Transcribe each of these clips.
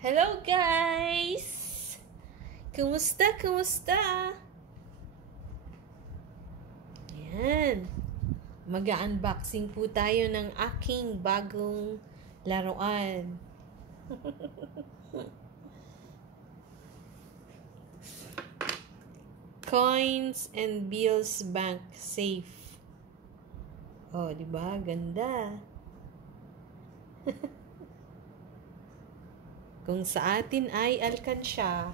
Hello guys! Kumusta? Kumusta? Yan. Mag-unboxing po tayo ng aking bagong laruan. Coins and Bills Bank Safe. Oh, di ba? Ganda. Kung sa atin ay alkansya.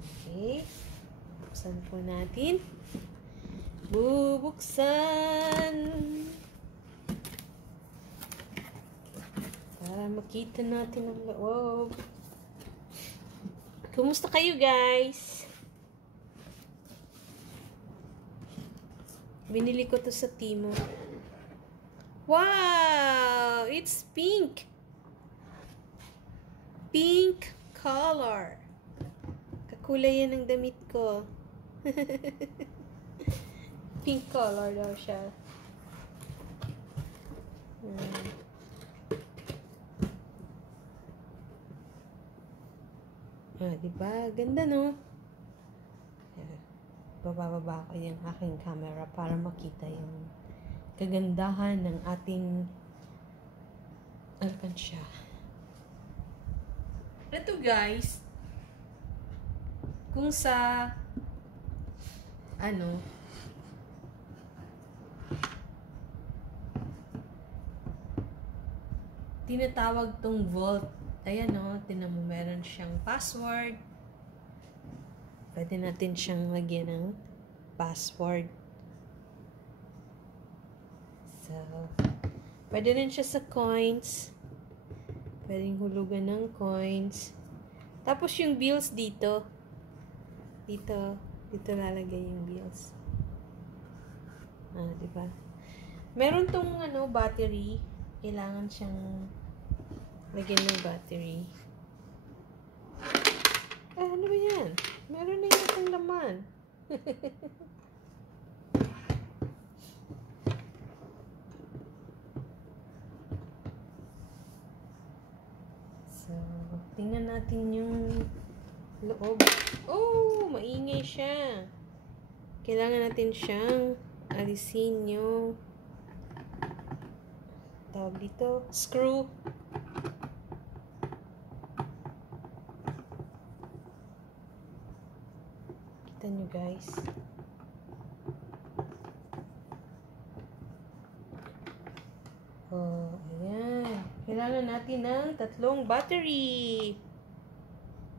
Okay. Buksan po natin. Bubuksan. Para makita natin ang loob. Kumusta kayo guys? Binili ko to sa Timo. Wow! It's pink! Pink color. Kakulay yan ng damit ko. Pink color daw siya. Diba? Ganda, no? Bababa ko yung aking camera para makita yung kagandahan ng ating alkansya. Ito guys, kung sa tinatawag tong vault. Ayan o, tinan mo, meron siyang password. Pwede natin siyang lagyan ng password. So, pwede rin siya sa coins. Pwedeng hulugan ng coins. Tapos yung bills dito. Dito lalagay yung bills. Diba? Meron tong battery. Kailangan siyang lagyan ng battery. Ano ba yan? Meron na yung laman. So, tingnan natin yung loob. Oh, maingay siya. Kailangan natin siyang alisin yung tawag dito, screw. Kita nyo guys. Oh, ayan. Kailangan natin ng 3 battery.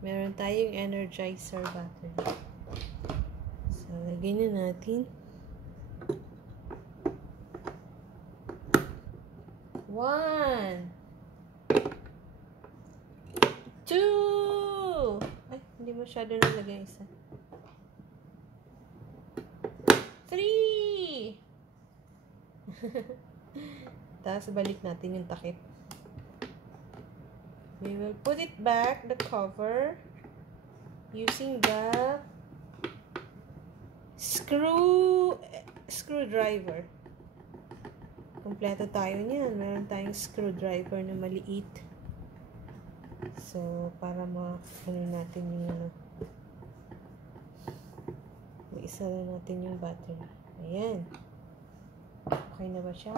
Meron tayong Energizer battery. So, lagyan na natin. 1, 2. Ay, hindi masyado nalagay isa. 3. Tapos balik natin yung takip. We will put it back, the cover, using the screwdriver. Kompleto tayo niyan. Meron tayong screwdriver na maliit. So, para natin yung isa na natin yung battery. Ayan. Okay na ba siya?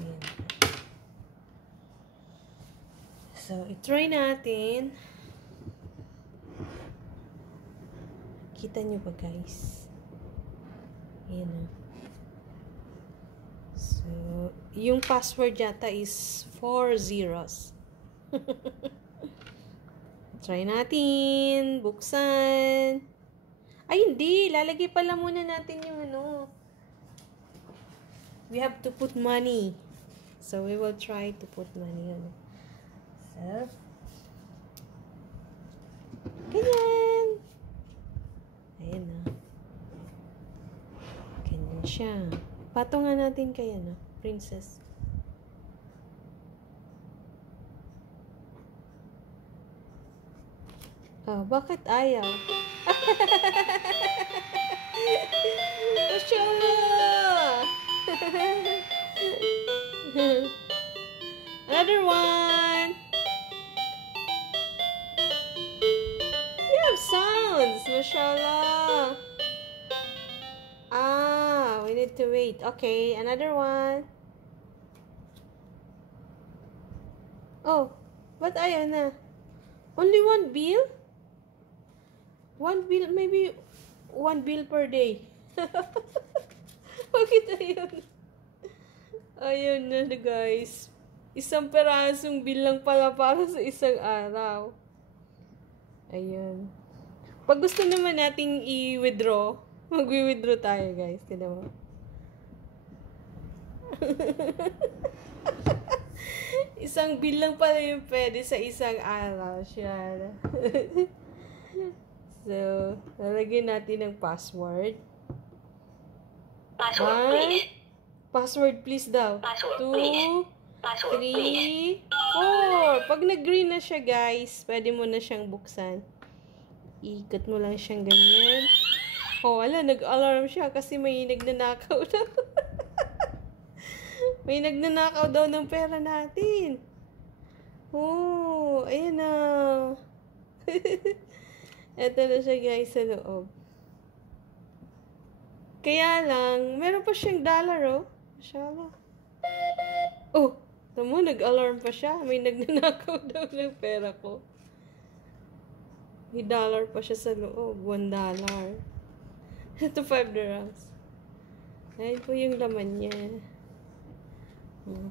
Ayan. So, i-try natin. Kita nyo ba guys? Ayan na. So, yung password yata is 4 zeros. Try natin. Buksan. Ay, hindi. Lalagay pala muna natin yung we have to put money. So, we will try to put money on it. So, ganyan. Ayan na. Ganyan siya. Patungan natin kay princess. Oh, bakit ayaw? Masya Allah! Another one. We have sounds. Mashallah. Ah, we need to wait. Okay, another one. Oh, but ayaw na. Only one bill? One bill, maybe one bill per day. Bakit ayun? Ayun na guys. Isang perasong bill lang pala para sa isang araw. Ayun. Pag gusto naman nating i-withdraw, mag-withdraw tayo guys. Tignan mo. Isang bill lang pala yung pwede sa isang araw. Siya. So, lalagyan natin ng password. Password, please. Password, please daw. Password, 2, please. Password, 3, 4. Pag nag-green na siya, guys, pwede mo na siyang buksan. Ikot mo lang siyang ganyan. Oh, wala, nag-alarm siya kasi may nagnanakaw daw. May nagnanakaw daw ng pera natin. Oh, ayan na. Eto na siya guys sa loob. Kaya lang, meron pa siyang dollar oh. Mashallah. Oh, tamo, nag-alarm pa siya. May nagnanakaw daw ng pera ko. May dollar pa siya sa loob. $1. Ito 5 dirhams. Ayan po yung laman niya.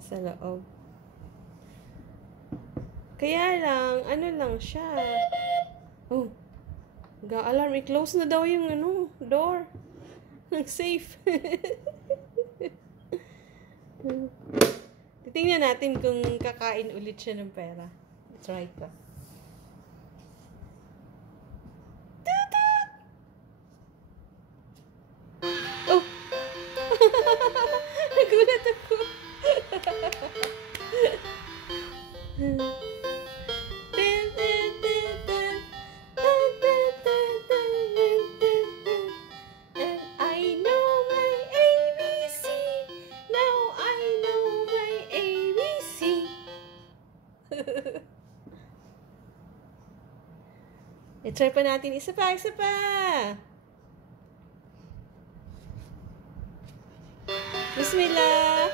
Sa loob. Kaya lang, ano lang siya. Oh, ga-alarm. I-close na daw yung door. Ng safe. Titingnan natin kung kakain ulit siya ng pera. Try ko. Oh! Nagulat ako. I-try pa natin. Isa pa, isa pa. Bismillah.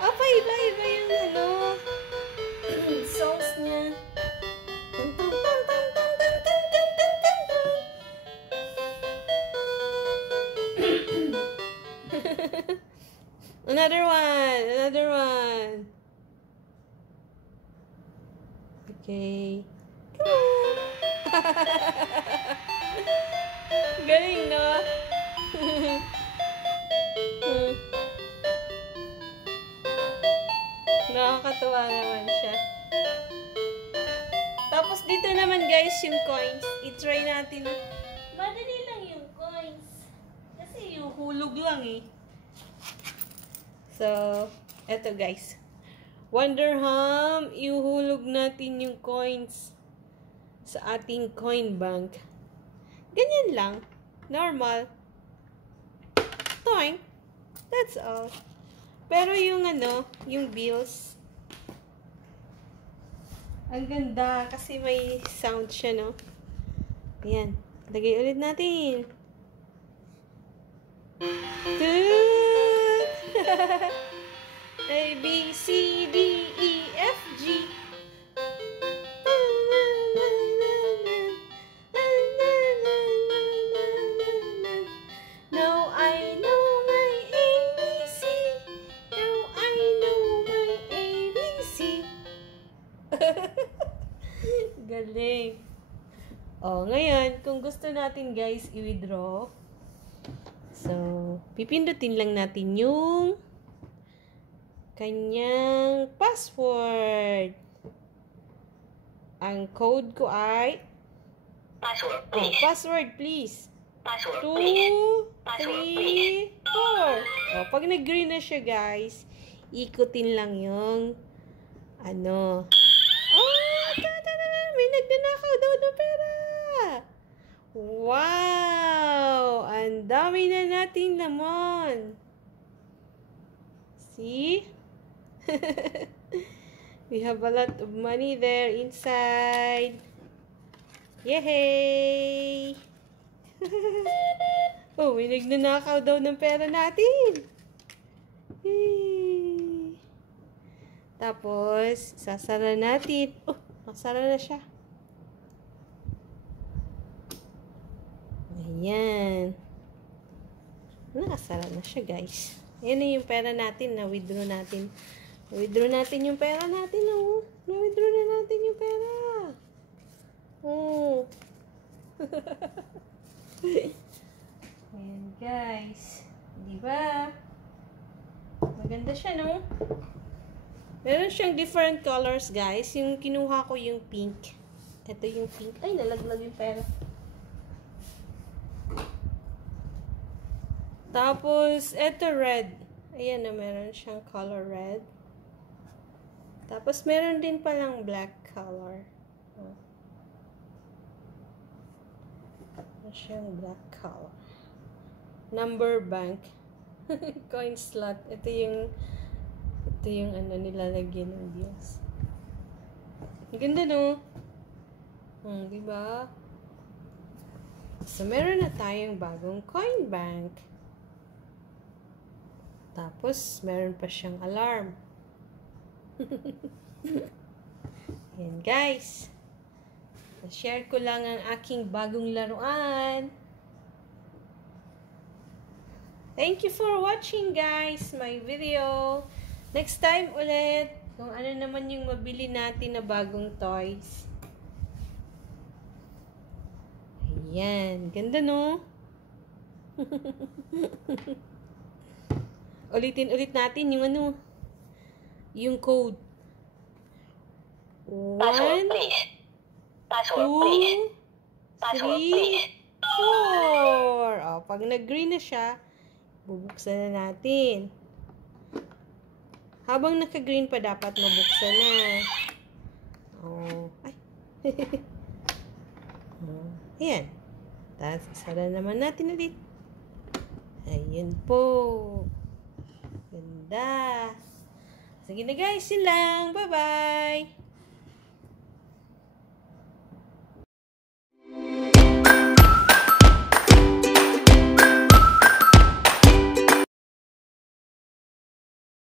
Apa, iba-iba yung songs niya. Another one. Another one. Okay. Galing, no? Nakakatuwa naman siya. Tapos dito naman guys yung coins. I-try natin. Madali lang yung coins. Kasi yung hulog lang eh. So, eto guys. 1 dirham. Ihuhulog natin yung coins sa ating coin bank. Ganyan lang. Normal. Toing. That's all. Pero yung yung bills, ang ganda kasi may sound siya, no? Ayan. Lagay ulit natin. A, B, C, D, E, F, G. Galing. Oh, ngayon, kung gusto natin guys i-withdraw, so, pipindutin lang natin yung kanyang password. Ang code ko ay Password, please. Password, please. Password, 2, please. 3, 4. Oh, pag nag-green na siya guys, ikutin lang yung may nagnanakaw daw na pera. Wow! Ang dami na nating laman. See? We have a lot of money there inside. Yay! Oh, may nagnanakaw daw ng pera natin. Yay! Tapos, sasara natin. Oh, nasara na siya. Ayan. Nakasara na siya, guys. Ayan na yung pera natin. Na-withdraw natin. Na-withdraw natin yung pera natin. Oh. Na-withdraw na natin yung pera. Oh. Ayan, guys. Diba? Maganda siya, no? Meron siyang different colors, guys. Yung kinuha ko yung pink. Ito yung pink. Ay, nalaglag yung pera. Tapos, ito red. Ayan na, meron siyang color red. Tapos, meron din palang black color. Meron siyang black color. Number bank. Coin slot. Ito yung ano, nilalagyan ng Diyos. Ang ganda, no? Diba? So, meron na tayong bagong coin bank. Tapos, meron pa siyang alarm. Yan, guys. Share ko lang ang aking bagong laruan. Thank you for watching, guys, my video. Next time ulit, kung ano naman yung mabili natin na bagong toys. Ayan. Ganda, no? Ulitin natin yung ano. Yung code. Password, 1, please. Password, 2, please. Password, 3, please. 4. O, pag nag-green na siya, bubuksan na natin. Habang naka-green pa, dapat mabuksan na. Oh. Ay. Ayan. Tapos, isara naman natin ulit. Ayun po. Ganda. Sige na, guys. Yun lang. Bye-bye.